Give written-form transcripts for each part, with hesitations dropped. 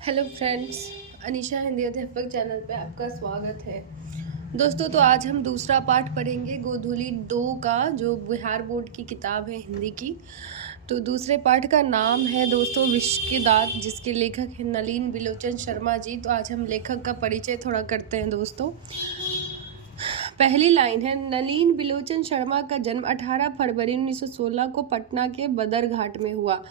Hello friends, Anisha Hindi अध्यापक channel पे आपका स्वागत है। दोस्तों, तो आज हम दूसरा पाठ पढ़ेंगे गोधूली 2 का, जो बिहार बोर्ड की किताब है हिंदी की। तो दूसरे पाठ का नाम है दोस्तों विष के दांत, जिसके लेखक हैं नलिन बिलोचन शर्मा जी। तो आज हम लेखक का परिचय थोड़ा करते हैं दोस्तों। पहली लाइन है, नलिन बिलोचन शर्मा का जन्म 18 फरवरी 1916 को पटना के बदरघाट में हुआ।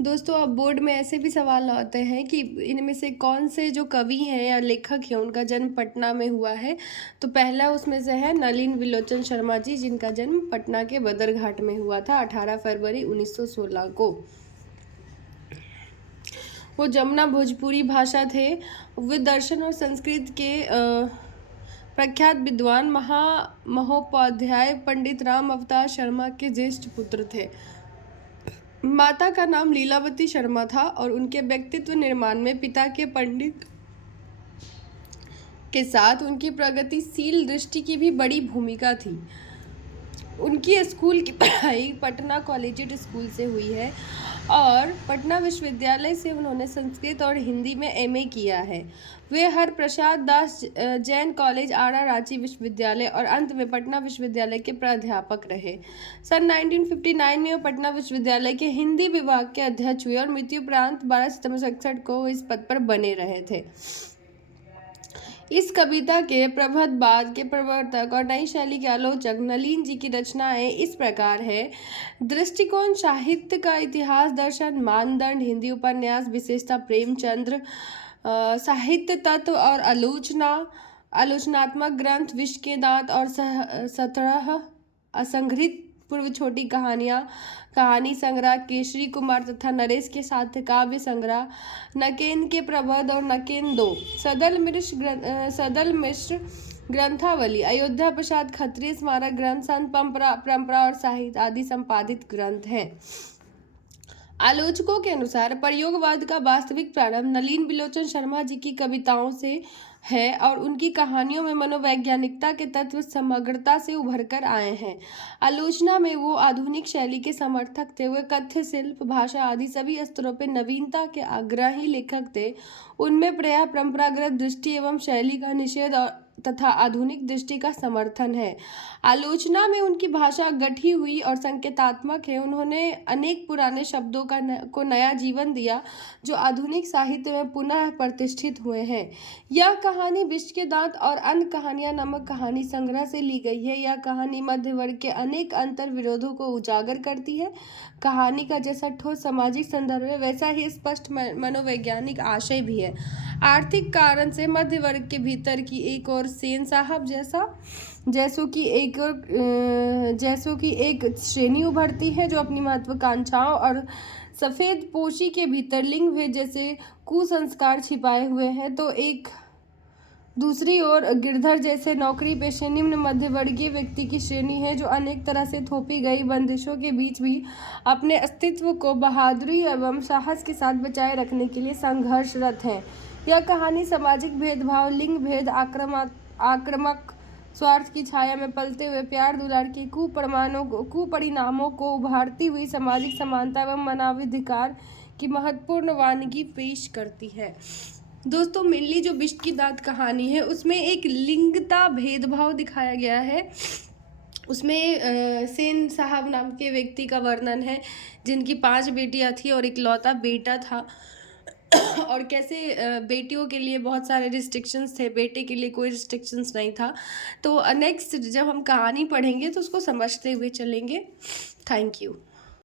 दोस्तों, अब बोर्ड में ऐसे भी सवाल आते हैं कि इनमें से कौन से जो कवि हैं या लेखक हैं उनका जन्म पटना में हुआ है। तो पहला उसमें से है नलिन बिलोचन शर्मा जी, जिनका जन्म पटना के बदरघाट में हुआ था 18 फरवरी 1916 को। वो जमुना भोजपुरी भाषा थे। वे दर्शन और संस्कृत के प्रख्यात विद्वान महोपाध्याय पंडित राम अवतार शर्मा के ज्येष्ठ पुत्र थे। माता का नाम लीलावती शर्मा था और उनके व्यक्तित्व निर्माण में पिता के पंडित के साथ उनकी प्रगतिशील दृष्टि की भी बड़ी भूमिका थी। उनकी स्कूल की पढ़ाई पटना कॉलेजिएट स्कूल से हुई है और पटना विश्वविद्यालय से उन्होंने संस्कृत और हिंदी में एमए किया है। वे हरप्रसाद दास जैन कॉलेज आरा रांची विश्वविद्यालय और अंत में पटना विश्वविद्यालय के प्राध्यापक रहे। सन 1959 में वो पटना विश्वविद्यालय के हिंदी विभाग के अध्यक्ष हुए और मृत्युपरांत 12 सितंबर 1967 को इस पद पर बने रहे थे। इस कविता के प्रबंधवाद के प्रवर्तक और नई शैली के आलोचक नलिन जी की रचनाएं इस प्रकार है। दृष्टिकोण, साहित्य का इतिहास, दर्शन, मानदंड, हिंदी उपन्यास, विशेषता प्रेमचंद्र, साहित्य तत्व और आलोचनात्मक ग्रंथ, विष के दांत और 17 असंग्रहित पूर्व छोटी कहानियाँ, कहानी संग्रह, केशरी कुमार तथा नरेश के साथ काव्य संग्रह, नकेन के प्रबंध और नकेन 2, सदल मिश्र ग्रंथावली, अयोध्या प्रसाद खत्री स्मारक ग्रंथ, संत परंपरा और साहित्य आदि संपादित ग्रंथ हैं। आलोचकों के अनुसार प्रयोगवाद का वास्तविक प्रारंभ नलिन बिलोचन शर्मा जी की कविताओं से है और उनकी कहानियों में मनोवैज्ञानिकता के तत्व समग्रता से उभरकर आए हैं। आलोचना में वो आधुनिक शैली के समर्थक थे। वे कथ्य, शिल्प, भाषा आदि सभी स्तरों पर नवीनता के आग्रही लेखक थे। उनमें प्रायः परंपरागत दृष्टि एवं शैली का निषेध तथा आधुनिक दृष्टि का समर्थन है। आलोचना में उनकी भाषा गठी हुई और संकेतात्मक है। उन्होंने अनेक पुराने शब्दों को नया जीवन दिया जो आधुनिक साहित्य में पुनः प्रतिष्ठित हुए हैं। यह कहानी विष के दांत और अन्य कहानियां नामक कहानी संग्रह से ली गई है। यह कहानी मध्य वर्ग के अनेक अंतर विरोधों को उजागर करती है। कहानी का जैसा ठोस सामाजिक संदर्भ है, वैसा ही स्पष्ट मनोवैज्ञानिक आशय भी है। आर्थिक कारण से मध्य वर्ग के भीतर की एक और सेन साहब जैसों की एक श्रेणी उभरती है जो अपनी महत्वाकांक्षाओं और सफेद पोशी के भीतर लिंग भेद जैसे कुसंस्कार छिपाए हुए हैं, तो एक दूसरी ओर गिरधर जैसे नौकरी पेशे निम्न मध्य वर्गीय व्यक्ति की श्रेणी है जो अनेक तरह से थोपी गई बंदिशों के बीच भी अपने अस्तित्व को बहादुरी एवं साहस के साथ बचाए रखने के लिए संघर्षरत हैं। यह कहानी सामाजिक भेदभाव, लिंग भेद, आक्रामक स्वार्थ की छाया में पलते हुए प्यार दुलार के कुपरिणामों को उभारती हुई सामाजिक समानता एवं मानवाधिकार की महत्वपूर्ण वानगी पेश करती है। दोस्तों, मेनली जो विष की दांत कहानी है उसमें एक लिंगता भेदभाव दिखाया गया है। उसमें सेन साहब नाम के व्यक्ति का वर्णन है जिनकी 5 बेटियां थी और इकलौता बेटा था और कैसे बेटियों के लिए बहुत सारे रिस्ट्रिक्शंस थे, बेटे के लिए कोई रिस्ट्रिक्शंस नहीं था। तो नेक्स्ट जब हम कहानी पढ़ेंगे तो उसको समझते हुए चलेंगे। Thank you.